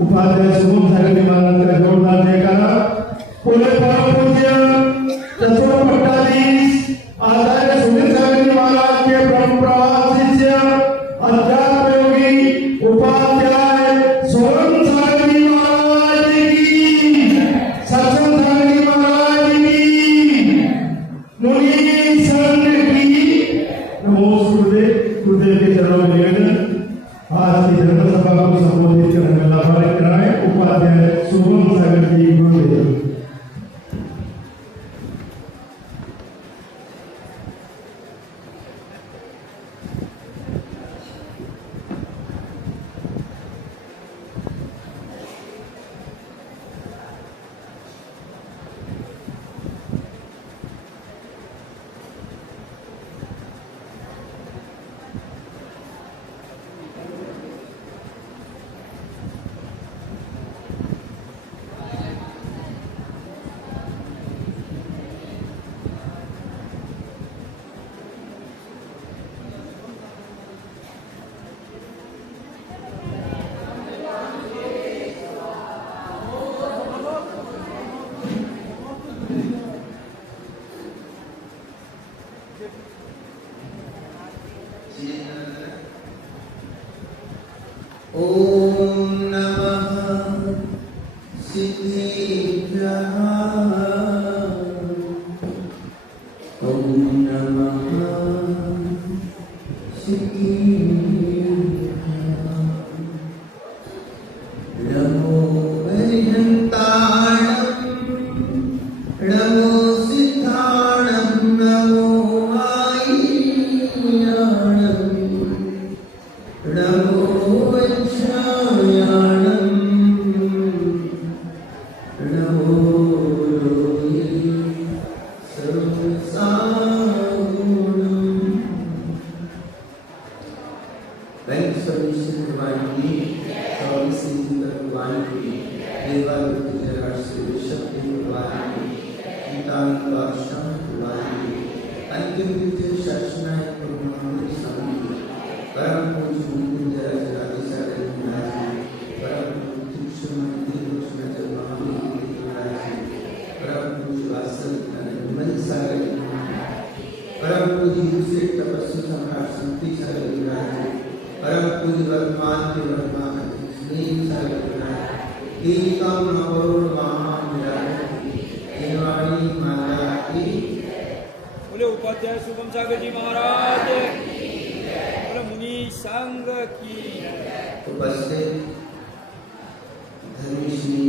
उपाध्याय शुभम सागर जी महाराज का जोरदार जयकारा। पूरे परम पूज्य दसवें पट्टाधीश आचार्य सुनील सागर जी महाराज के ब्रह्म प्रवास शिष्य अध्यात्म योगी उपाध्याय सोनम सागर जी महाराज की, सत्संग सागर जी महाराज की, मुनि संघ की। नमो गुरुदेव। गुरुदेव के चरणों में निवेदन, आज की धर्म सभा को संबोधित करने का लाभार्थ कराए उपाध्याय शुभम सागर जी। गुरुदेव। ओम नमः सिद्धिभ्यः। ओम नमः सिद्धिभ्यः। नमो अरिहन्ताणं, नमो सिद्धाणं, नमो आय्याणं, नमो उपाध्याय शुभम सागर जी महाराज, मुनि संघ की। उपस्थित धर्मश्री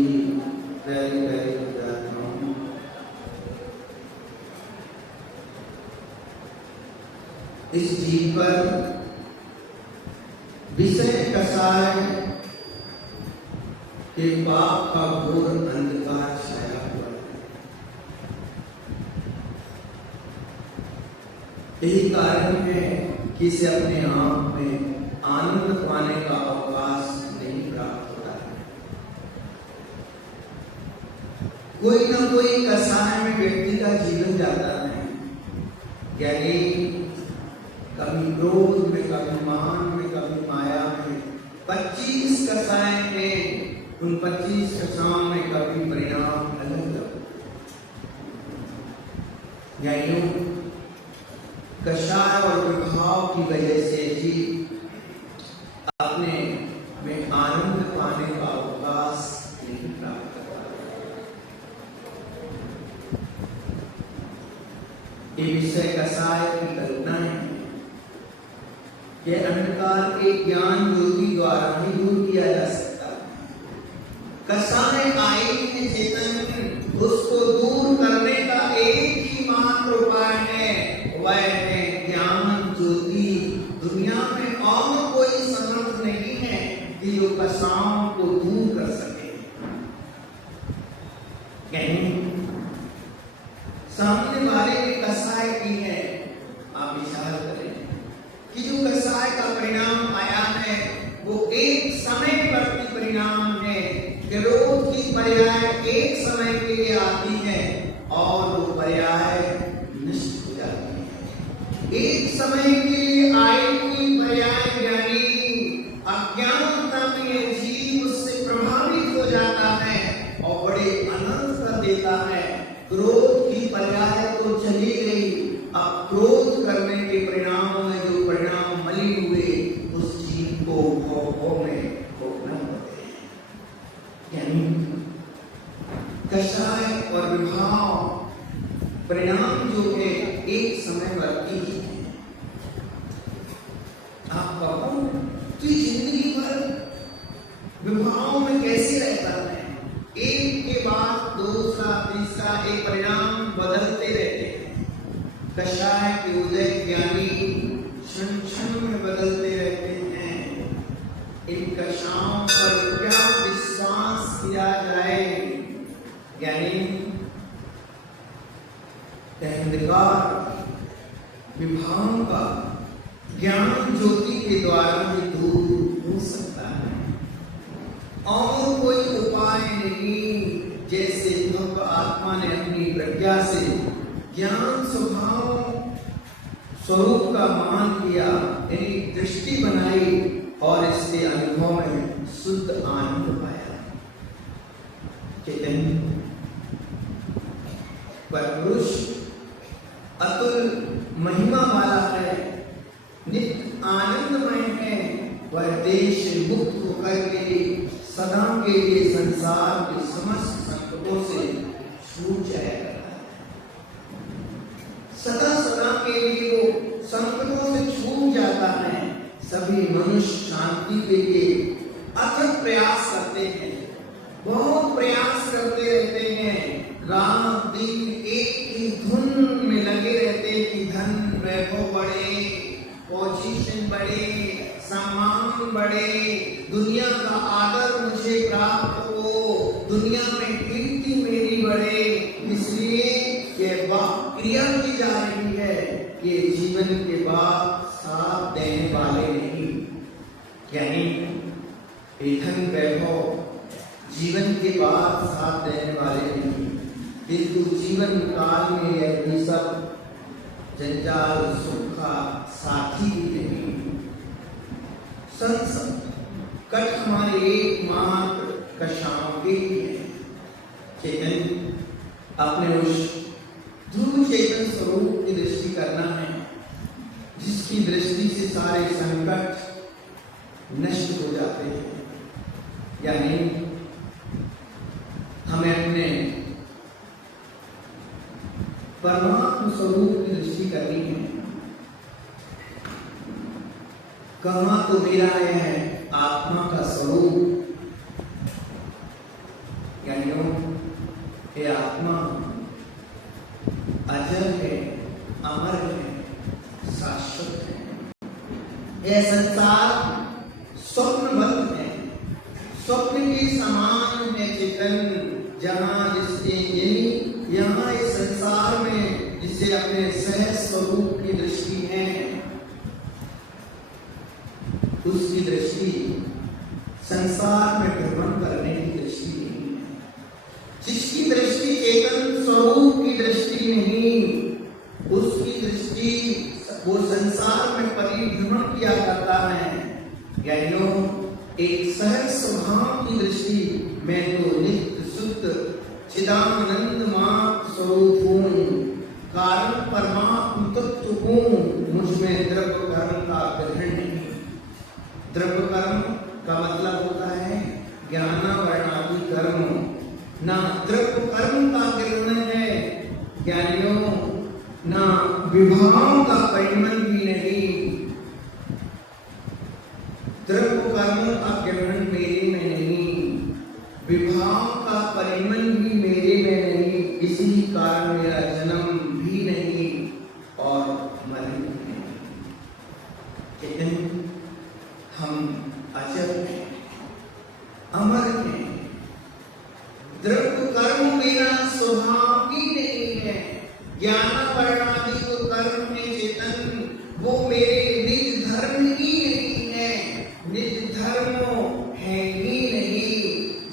इस जीव पर विषय कसाय के पाप का घोर अंधकार छाया हुआ है। यही कारण है कि इसे अपने आप में आनंद पाने का अवकाश नहीं प्राप्त होता है। कोई ना कोई कसाय में व्यक्ति का जीवन जाता है, यानी कभी क्रोध में, कभी मान में, कभी माया में। 25 कसाय में, उन 25 कसायों में कभी परिणाम अलग अलग। यानी कषाय और विभाव की वजह से जी अपने में आनंद पाने का अवकाश नहीं प्राप्त करता। ये विषय कषाय की कल्पना है कि अंधकार के ज्ञान योगी द्वारा ही दूर किया जा सकता है। कषाय आए में चेतन, उसको दूर करने का एक ही मात्र उपाय है, वह है ज्ञान ज्योति। दुनिया में और कोई समर्थ नहीं है कि जो कषायों को दूर कर सके। सामने वाले ने कषाय की है, आप विचार करें कि जो कषाय का परिणाम आया है वो एक समय वर्ती परिणाम है। क्रोध की पर्याय एक समय के लिए आती है और वो पर्याय नष्ट हो जाती है। एक समय के लिए आएगी पर्याय, यानी अज्ञानता में जीव उससे प्रभावित यानी कषाय और विभाव परिणाम जो है एक समय पर की है। आप कहो कि जिंदगी भर विभाव में कैसे रहता है, एक के बाद दूसरा तीसरा एक परिणाम बदलते रहते हैं। कषाय के उदय ज्ञानी क्षण क्षण में बदलते रहते हैं। इन कषायों पर क्या विश्वास किया जाए, यानी अंधकार विभाव का ज्ञान ज्योति के द्वारा ही दूर हो सकता है और कोई उपाय नहीं। जैसे भगव आत्मा ने अपनी प्रज्ञा से ज्ञान स्वभाव स्वरूप का मान किया, एक दृष्टि बनाई और इसके अनुभव में शुद्ध आनंद पाया। चैतन्य परपुरुष अतुल महिमा वाला है, नित्य आनंदमय है। वह देश मुक्त होकर के सदा के लिए संसार के समस्त संकटों से छूट जाएगा। सदा सदा के लिए वो संकटों से छूट जाता है। सभी मनुष्य शांति के लिए अथक प्रयास करते हैं, बहुत प्रयास करते रहते हैं। रात दिन एक ही धुन में लगे रहते हैं कि धन वैभव बढ़े, पोजीशन बढ़े, सम्मान बढ़े, दुनिया का आदर मुझे प्राप्त हो, दुनिया में कीर्ति मेरी बढ़े। इसलिए यह क्रिया की जा रही है, ये जीवन के बाद साथ देने वाले नहीं, यानी धन वैभव जीवन के बाद साथ देने वाले नहीं, किंतु जीवन काल में यह भी सब जंजाल सुख का साथी भी नहीं। संकट हमारे एकमात्र कषायों के लिए। चेतन अपने उस ध्रुव चेतन स्वरूप की दृष्टि करना है, जिसकी दृष्टि से सारे संकट नष्ट हो जाते हैं। यानी हमें अपने परमात्म स्वरूप की दृष्टि करनी है। कहाँ तो मेरा है आत्मा का स्वरूप, यानी ये आत्मा अजर है, अमर है, शाश्वत है। यह संसार स्वप्नबद्ध है, स्वप्न के समान है चेतन। जहाँ जिसके यहाँ इस संसार में जिसे अपने सहज स्वरूप की दृष्टि है, उसकी दृष्टि संसार में भ्रमण करने की दृष्टि नहीं है। जिसकी दृष्टि चेतन स्वरूप की दृष्टि नहीं, उसकी दृष्टि वो संसार में परिभ्रमण किया करता है। यानी एक सहज स्वभाव की दृष्टि, मैं तो नित्य शुद्ध चिदानंद मात्र स्वरूप हूँ, कारण परमात्म तत्व हूँ, मुझमें द्रव्य कर्म का ग्रहण नहीं। द्रव्य कर्म का मतलब होता है ज्ञान वर्णादि कर्म, ना द्रव्य कर्म का ग्रहण है ज्ञानियों, ना विभाव का परिमल भी नहीं। द्रव्य कर्म का ग्रहण मेरे में नहीं, विभाव का परिमल भी मेरे में नहीं। इसी कारण मेरा जन्म भी नहीं और मरण भी नहीं। लेकिन हम अजर हैं, अमर हैं। द्रव्य कर्म मेरा स्वभाव ही नहीं है। ज्ञान वर्णादि जो कर्म है चेतन, वो मेरे निज धर्म ही नहीं है, निज धर्म है ही नहीं।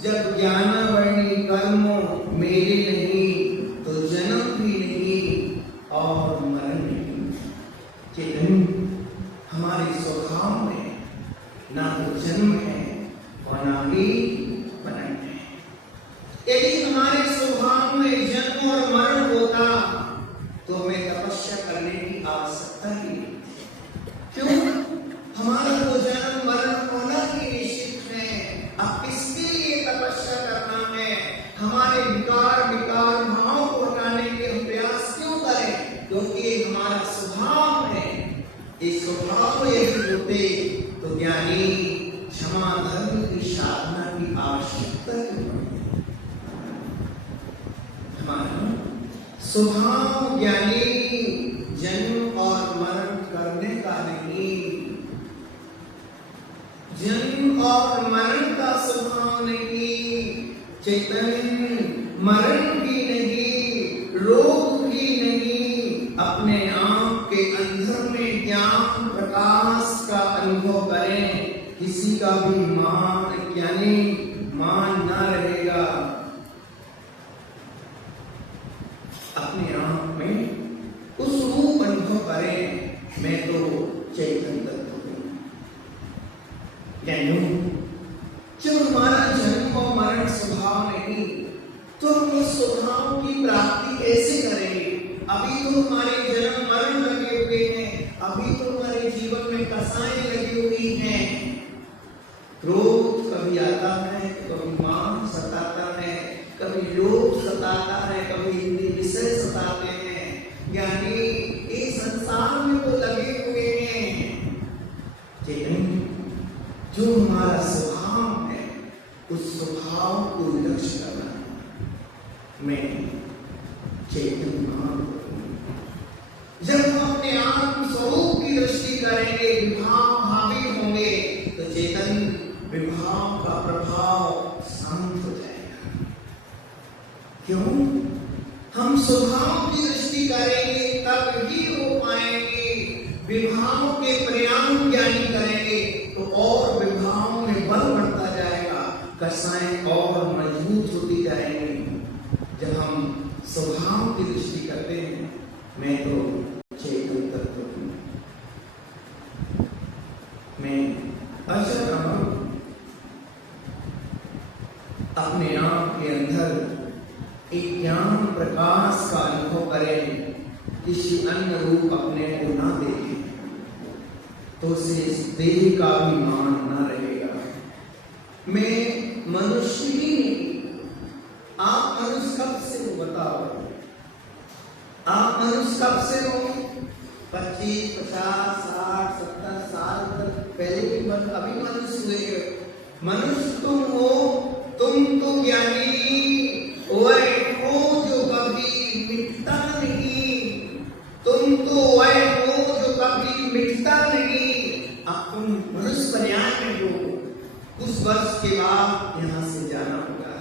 जब ज्ञान वर्णी कर्म मेरे नहीं, तो जन्म भी नहीं और मरण नहीं। चेतन हमारे स्वभाव में ना तो जन्म है और ना ही मरण है। यदि हमारे स्वभाव में जन्म और मरण होता तो हमें तपस्या करने की आवश्यकता ही नहीं। क्यों? हमारा तो जन्म मरण होना ही निश्चित है। अब किसके लिए तपस्या करना हमारे विकार भाव को हटाने के हम प्रयास क्यों करें? क्योंकि ये हमारा स्वभाव है। इस स्वभाव यदि होते तो ज्ञानी क्षमा धर्म की साधना की आवश्यकता नहीं। हमारा स्वभाव ज्ञानी जन्म और मरण करने का नहीं, जन्म और मरण का स्वभाव नहीं, चैतन्य मरण भी नहीं, रोग भी नहीं, अपने आप के अंदर में ज्ञान प्रकाश का अनुभव करें। किसी का भी मान ज्ञानी मान ना रहेगा। अपने आप में उस रूप अनुभव करें, मैं तो चैतन्य तत्व हूं। जब हमारा जन्म और मरण स्वभाव नहीं, तो हम उस स्वभाव की प्राप्ति कैसे करेंगे? अभी तो हमारे जन्म मरण लगे हुए हैं, अभी तो हमारे जीवन में कसाएं लगी हुई हैं। क्रोध कभी आता है, कभी मान सताता है, कभी लोभ सताता है, कभी इंद्रिय विषय सताते हैं। यानी इस संसार में तो लगे हुए हैं। चैतन्य जो हमारा स्वभाव है, उस स्वभाव को लक्ष्य करना मैं चैतन्य मान। जब हम अपने आत्म स्वरूप की दृष्टि करेंगे, विभाव भावी होंगे, तो चैतन्य विभाव का प्रभाव शांत हो जाएगा। क्यों? हम स्वभाव की दृष्टि करेंगे, तब ही हो पाएंगे। विभाव के परिणाम ज्ञानी करेंगे तो और विभाव में बल बढ़ता जाएगा, कसाएं और मजबूत होती जाएंगी। जब हम स्वभाव की दृष्टि करते हैं, मैं तो चेतन तत्व हूं, मैं अचल हूं। अपने आप के अंदर एक ज्ञान प्रकाश का अनुभव करें, किसी अन्य रूप अपने को ना देखें, तो उसे इस देह का भी मान ना रहेगा। मैं मनुष्य ही नहीं। आप मनुष्य कब से हो बताओ? आप मनुष्य कब से हो? 25, 50, 60, 70 साल पहले भी अभी मनुष्य हुए। मनुष्य तुम हो, तुम तो ज्ञानी वह हो जो कभी मिटता नहीं। तुम तो वह हो जो कभी मिटता नहीं। अब तुम मनुष्य पर्याय में हो, कुछ वर्ष के बाद यहाँ से जाना होगा।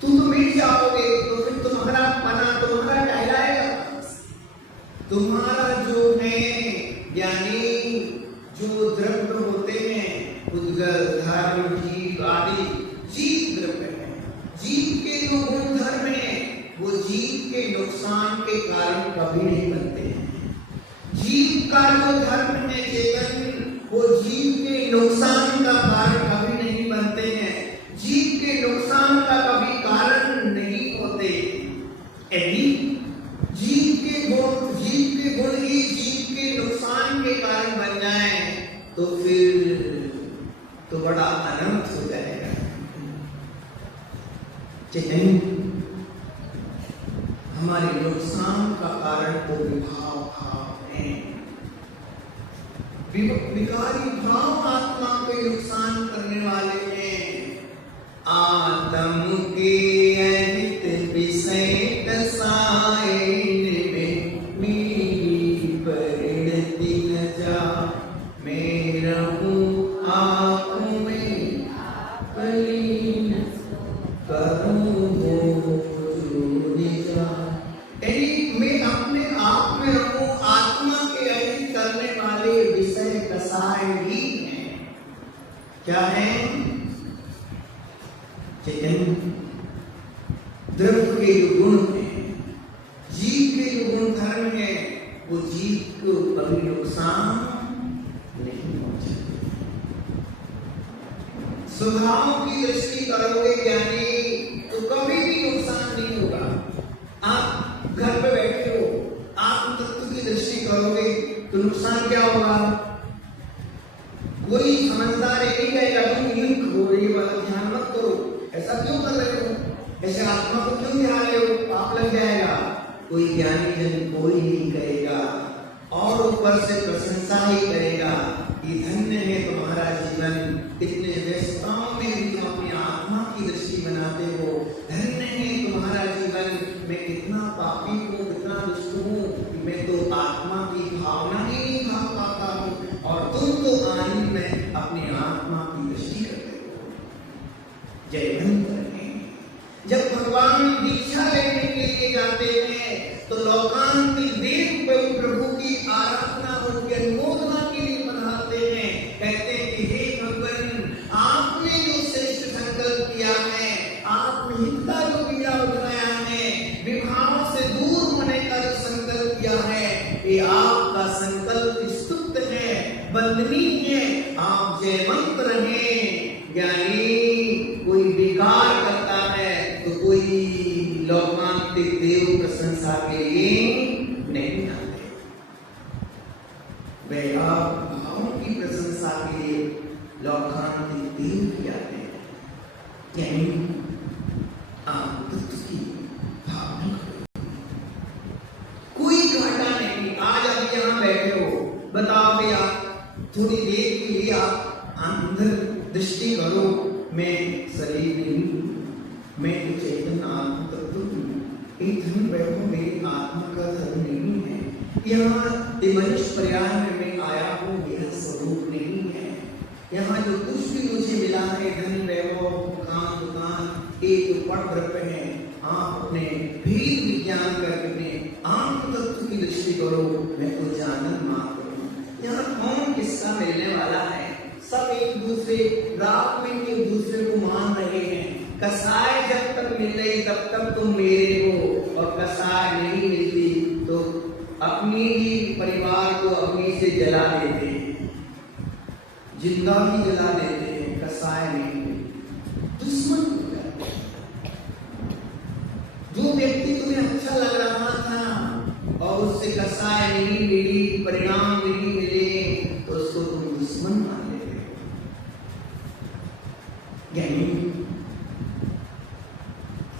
तुम तो मिट जाओगे, तो फिर तुम्हारा पना तुम्हारा कहलाएगा। तुम्हारा जो है ज्ञानी, जो द्रव्य होते हैं, उद्गल धर्म जीव आदि, जीव द्रव्य है। जीव के जो गुण धर्म है, वो जीव के नुकसान के कारण कभी नहीं बनते हैं। जीव का जो धर्म है चेतन, वो जीव के नुकसान का कारण कभी नहीं बनते हैं। जीव के नुकसान का कभी कारण नहीं होते। जीव के गुण ही जीव के नुकसान के कारण बन जाए, तो फिर तो बड़ा अनंत हो जाएगा। चैतन्य हमारे नुकसान का कारण तो विभाव भाव है। विकारी भाव आत्मा को नुकसान करने वाले हैं। आत्म के अनित विषय कसाए में मेरी परिणति न जा। मैं रहूं आप में कलीन करूं मैं अपने आप में रहूं। आत्मा के अहित करने वाले विषय कसाय ही हैं। क्या है? चैतन्य द्रव्य के जो गुण हैं, जीव के जो गुण धर्म है, वो जीव को कभी नुकसान नहीं पहुंचाते। स्वभाव की दृष्टि करोगे ज्ञानी, तो कभी भी नुकसान नहीं होगा। आप घर पे बैठे हो, आप तत्व की दृष्टि करोगे तो नुकसान क्या होगा? कोई समझदार नहीं कहेगा तुम लिंक हो रही वाला ध्यान मत करो, ऐसा क्यों कर रहे हो, ऐसे आत्मा को क्यों गिरा रहे हो, पाप लग जाएगा। कोई ज्ञानी जन कोई नहीं करेगा और ऊपर से प्रशंसा ही करेगा कि धन्य है तुम्हारा जीवन, इतने व्यस्तताओं में भी तुम अपनी आत्मा की दृष्टि बनाते हो, धन्य है तुम्हारा जीवन, मैं कितना पापी हूँ, कितना दुष्ट हूँ, मैं तो आत्मा की भावना ही नहीं खा पाता हूँ और तुम तो आनंद में अपनी आत्मा की दृष्टि करते हो। जयवंत रहे। जब भगवान दीक्षा लेने के लिए जाते हैं तो लोकांतिक वेद प्रभु की आराधना उनकी अनुमोदना के लिए मनाते हैं, कहते हैं कि हे भगवान, आपने जो श्रेष्ठ संकल्प किया है, आत्महिता जो बीड़ा उठाया है, विभाव से दूर होने का जो संकल्प किया है, ये आपका संकल्प स्तुत्य है, वंदनीय है, आप जयवंत रहे। ज्ञानी कोई विकार करता है तो कोई लोकांतिक देव प्रशंसा के लिए नहीं आते, वे आप भावों की प्रशंसा के लिए लोकांतिक देव की आते हैं। यानी आप तत्व की भावना करो, कोई घाटा नहीं। आज आप यहाँ बैठे हो, बताओ भैया थोड़ी देर के लिए आप अंदर दृष्टि करो, मैं शरीर नहीं हूँ, मैं तो चैतन्य आत्मा तत्व हूँ, एक धन वैभव मेरी आत्मा का धर्म नहीं है, यहाँ मनुष्य पर्याय में मैं आया हूँ, मेरा स्वरूप नहीं है। यहाँ जो कुछ भी मुझे मिला है, धन वैभव मकान दुकान, एक पट द्रव्य है, आप अपने भेद विज्ञान करके अपने आत्म तत्व की दृष्टि करो, मैं तो जानन मात्र हूँ। यहाँ कौन किसका मिलने वाला है, सब एक दूसरे रात में एक दूसरे को मान रहे हैं। कसाय जब तक मिल रही तब तक तुम मेरे हो, और कसाय नहीं मिलती तो अपनी ही परिवार को अपनी से जला देते हैं, जिंदा भी जला देते हैं, कसाय नहीं, दुश्मन हो जाते हैं। जो व्यक्ति तुम्हें अच्छा लग रहा था और उससे कसाय नहीं मिली, परिणाम नहीं मिले, तो उसको तुम दुश्मन मान लेते हो। यानी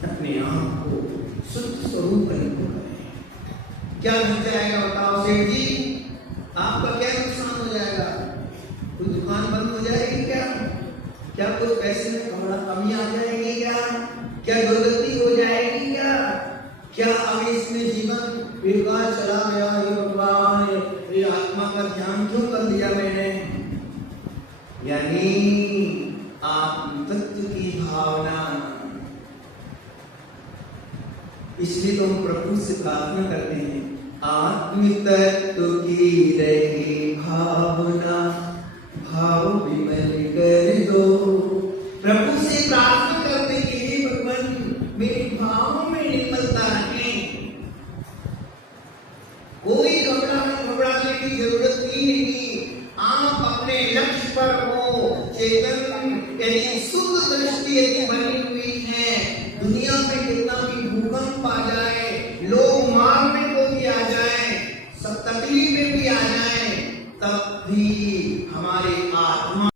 अपने आप को शुद्ध स्वरूप को करें। क्या बन जाएगा बताओ सेठ जी, आपका क्या नुकसान हो जाएगा? कोई दुकान बंद हो जाएगी क्या? क्या कुछ पैसे में कमी आ जाएगी क्या? क्या दुर्गति हो जाएगी क्या? क्या अब इसमें जीवन बेकार चला गया? ये भगवान, ये आत्मा का ध्यान क्यों कर दिया मैंने? यानी आत्म तत्व की भावना। इसलिए तो हम प्रभु से प्रार्थना करते हैं, आत्म तत्व की रही भावना, भाव विमल कर दो। प्रभु से प्रार्थना करते हैं, हे भगवान मेरे भावों में निर्मलता रहे, कोई घबराने की जरूरत ही नहीं। आप अपने लक्ष्य पर हो, चेतन यानी शुद्ध दृष्टि यदि बनी हुई है, दुनिया में कितना भी भूकंप आ जाए, लोग मारने को भी आ जाए, सब तकलीफें भी आ जाए, तब भी